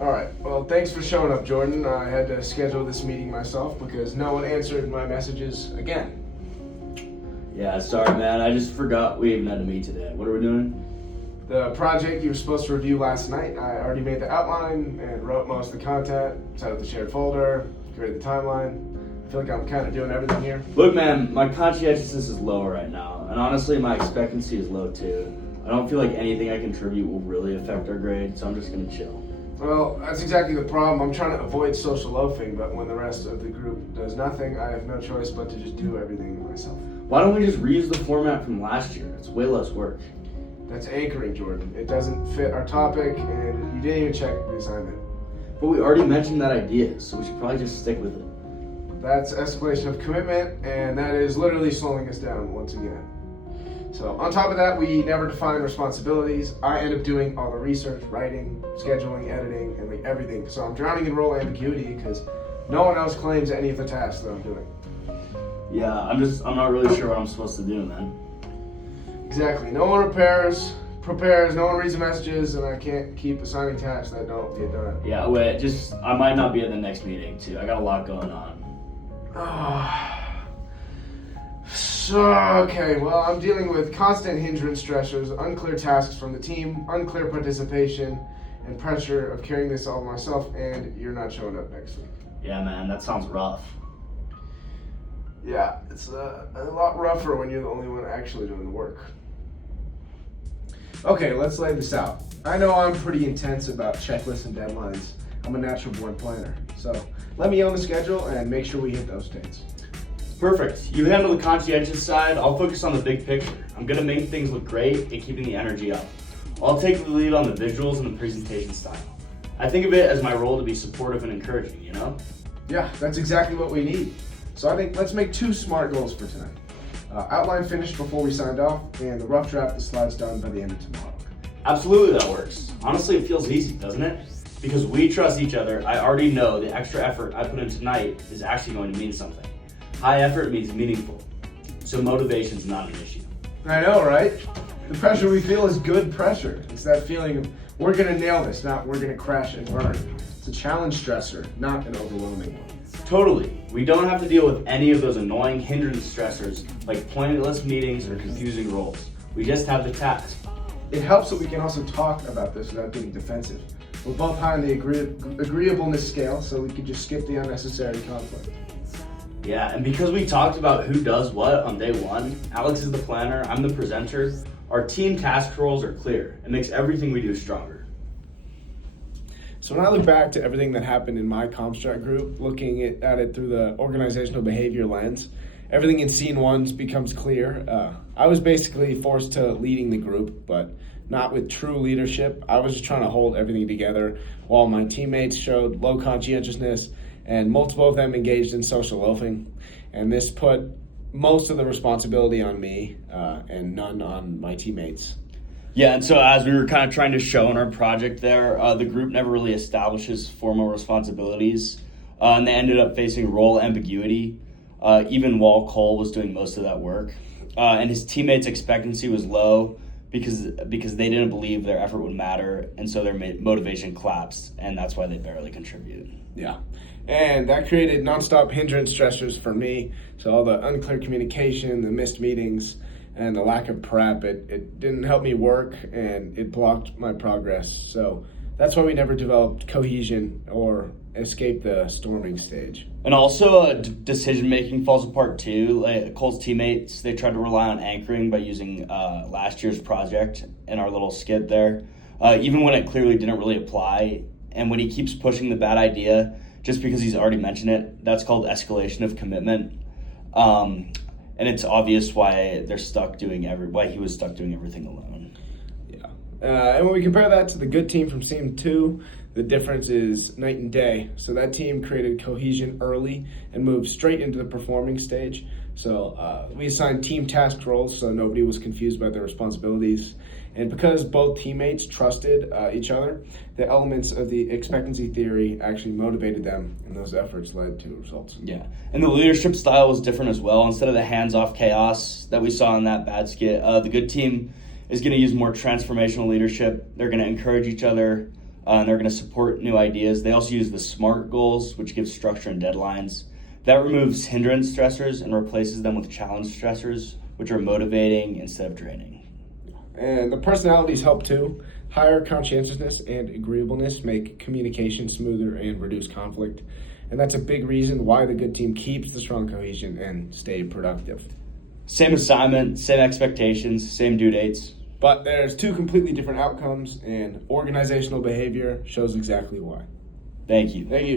All right, well, thanks for showing up, Jordan. I had to schedule this meeting myself because no one answered my messages again. Yeah, sorry, man. I just forgot we even had to meet today. What are we doing? The project you were supposed to review last night, I already made the outline and wrote most of the content, set up the shared folder, created the timeline. I feel like I'm kind of doing everything here. Look, man, my conscientiousness is low right now, and honestly, my expectancy is low too. I don't feel like anything I contribute will really affect our grade, so I'm just gonna chill. Well, that's exactly the problem. I'm trying to avoid social loafing, but when the rest of the group does nothing, I have no choice but to just do everything myself. Why don't we just reuse the format from last year? It's way less work. That's anchoring, Jordan. It doesn't fit our topic, and you didn't even check the assignment. But we already mentioned that idea, so we should probably just stick with it. That's escalation of commitment, and that is literally slowing us down once again. So on top of that, we never define responsibilities. I end up doing all the research, writing, scheduling, editing, and like everything. So I'm drowning in role ambiguity because no one else claims any of the tasks that I'm doing. Yeah, I'm not really sure what I'm supposed to do, man. Exactly. No one prepares, no one reads the messages, and I can't keep assigning tasks that don't get done. Yeah, wait, I might not be at the next meeting too. I got a lot going on. Okay, well, I'm dealing with constant hindrance stressors, unclear tasks from the team, unclear participation, and pressure of carrying this all myself, and you're not showing up next week. Yeah, man, that sounds rough. Yeah, it's a lot rougher when you're the only one actually doing the work. Okay, let's lay this out. I know I'm pretty intense about checklists and deadlines. I'm a natural born planner. So let me own the schedule and make sure we hit those dates. Perfect. You handle the conscientious side. I'll focus on the big picture. I'm gonna make things look great and keeping the energy up. I'll take the lead on the visuals and the presentation style. I think of it as my role to be supportive and encouraging, you know? Yeah, that's exactly what we need. So I think let's make 2 SMART goals for tonight. Outline finished before we signed off, and the rough draft of the slides done by the end of tomorrow. Absolutely, that works. Honestly, it feels easy, doesn't it? Because we trust each other, I already know the extra effort I put in tonight is actually going to mean something. High effort means meaningful, so motivation's not an issue. I know, right? The pressure we feel is good pressure. It's that feeling of we're gonna nail this, not we're gonna crash and burn. It's a challenge stressor, not an overwhelming one. Totally. We don't have to deal with any of those annoying hindrance stressors like pointless meetings or confusing roles. We just have the task. It helps that we can also talk about this without getting defensive. We're both high on the agreeableness scale, so we could just skip the unnecessary conflict. Yeah, and because we talked about who does what on day one, Alex is the planner, I'm the presenter, our team task roles are clear. It makes everything we do stronger. So when I look back to everything that happened in my Comstrat group, looking at it through the organizational behavior lens, everything in scene 1 becomes clear. I was basically forced to leading the group, but not with true leadership. I was just trying to hold everything together while my teammates showed low conscientiousness and multiple of them engaged in social loafing. And this put most of the responsibility on me and none on my teammates. Yeah, and so as we were kind of trying to show in our project there, the group never really establishes formal responsibilities, and they ended up facing role ambiguity, even while Cole was doing most of that work. And his teammates' expectancy was low because they didn't believe their effort would matter, and so their motivation collapsed, and that's why they barely contributed. Yeah, and that created nonstop hindrance stressors for me. So all the unclear communication, the missed meetings, and the lack of prep, it didn't help me work, and it blocked my progress. So that's why we never developed cohesion or escaped the storming stage. And also decision-making falls apart too. Like Cole's teammates, they tried to rely on anchoring by using last year's project and our little skit there, even when it clearly didn't really apply. And when he keeps pushing the bad idea just because he's already mentioned it, that's called escalation of commitment. And it's obvious why he was stuck doing everything alone. Yeah. And when we compare that to the good team from Scene 2, the difference is night and day. So that team created cohesion early and moved straight into the performing stage. So we assigned team task roles so nobody was confused by their responsibilities. And because both teammates trusted each other, the elements of the expectancy theory actually motivated them, and those efforts led to results. Yeah, and the leadership style was different as well. Instead of the hands-off chaos that we saw in that bad skit, the good team is going to use more transformational leadership. They're going to encourage each other, and they're going to support new ideas. They also use the SMART goals, which gives structure and deadlines. That removes hindrance stressors and replaces them with challenge stressors, which are motivating instead of draining. And the personalities help too. Higher conscientiousness and agreeableness make communication smoother and reduce conflict. And that's a big reason why the good team keeps the strong cohesion and stay productive. Same assignment, same expectations, same due dates. But there's two completely different outcomes, and organizational behavior shows exactly why. Thank you. Thank you.